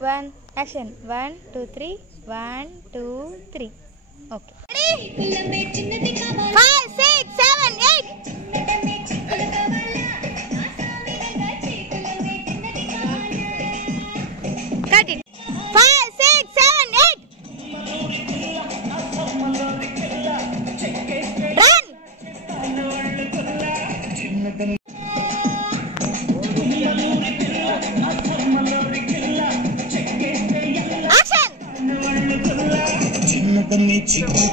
1 action 1 2 3 1 2 3 okay ready 5 6 7 8 cut it 5 6 7 8 run action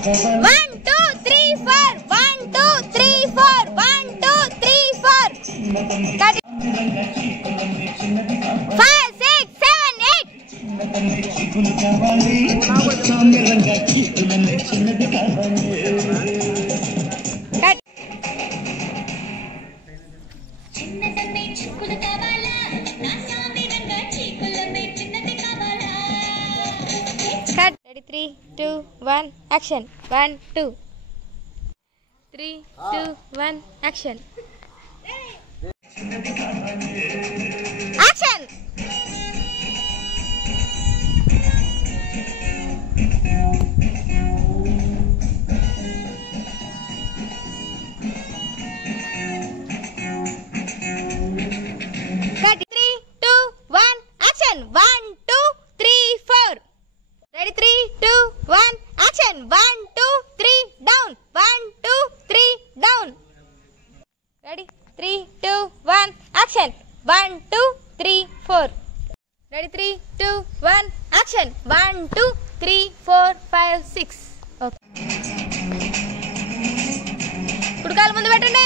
1 2 3 4 1 2 3 4 1 2 3 4 cut it 5 6 7 8 cut cut ready 3 2 1 action 1 2 3 2 1 action action cut 3 2 1 action 1 2 3 4 ready 3 2 1 action 1 2 3 down 1 2 3 down ready 3 2 1 action 1 2 3 4 ready 3 2 1 action 1 2 3 4 5 6 okay కుడికాలు ముందు పెట్టండి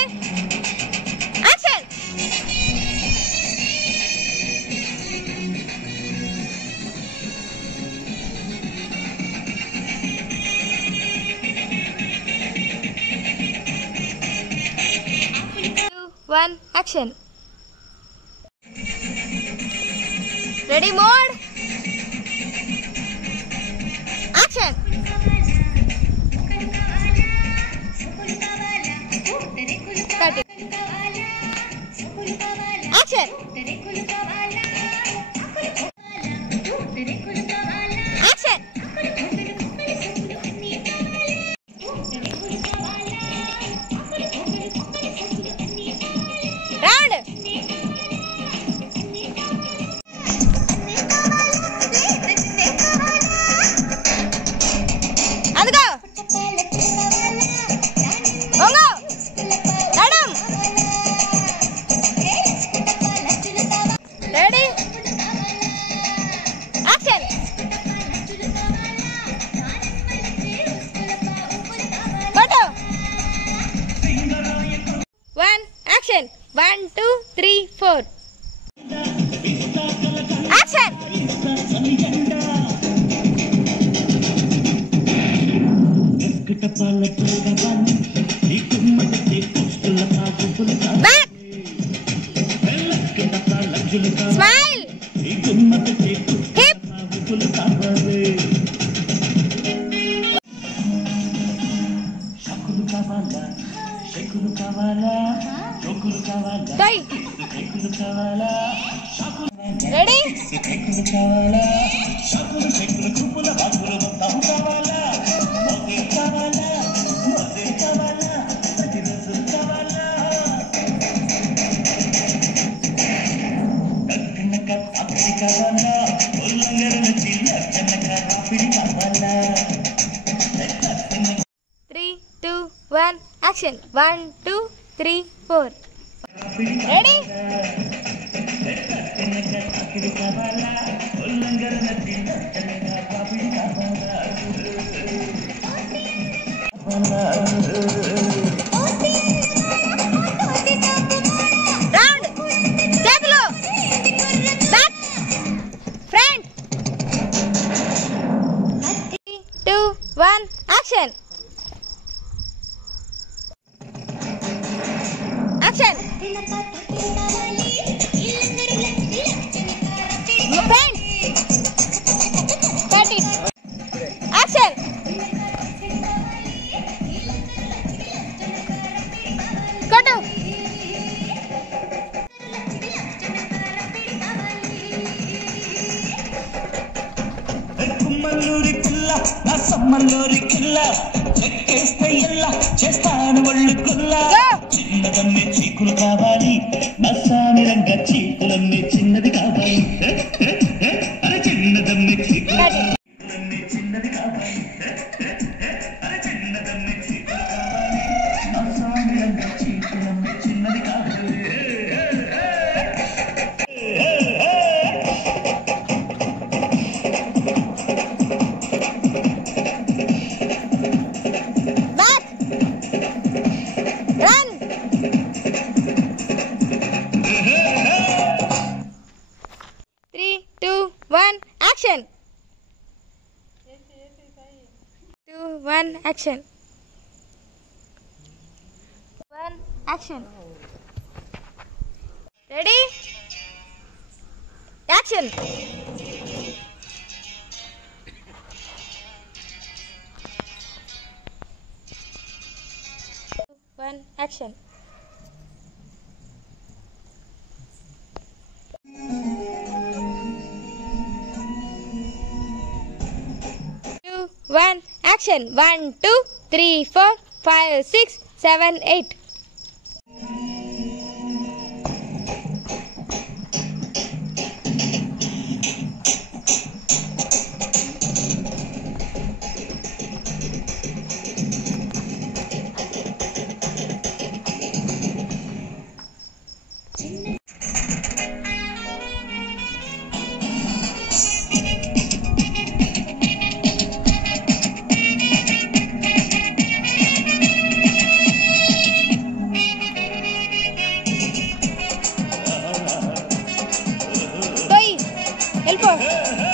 action One action. Ready mode. Action. Cut it. Action. Action. Round. Adgo. Ongo. Nadam. Ready? Action. Photo. 1 action 1 2 3 4 action back smile hip Dai. Ready? Three, two, one, action. 1 2 3 4 ready? Round. Circle. Back. Front. 3 2 1 action. Action. Front. Cut it. Action. Cut it. Kolluri పిల్ల నా సమ్మల్లూరి కిల్ల చెక్కేస్తే ఎల్ల చేస్తాను ఒళ్ళు కుల్ల చిన్నదమ్మే చీకులు కావాలి నా సామి రంగ చీకులన్నీ చిన్నది కావాలి అరే చిన్నదమ్మే చీకులన్నీ చిన్నది కావాలి అరే చిన్నదమ్మే చీకులు కావాలి నా సామి రంగ చీకులన్నీ చిన్నది కావాలి Action. 2, 1, action. 1, action. Ready? Action. 1, action. 1, action. 1, 2, 3, 4, 5, 6, 7, 8. Help!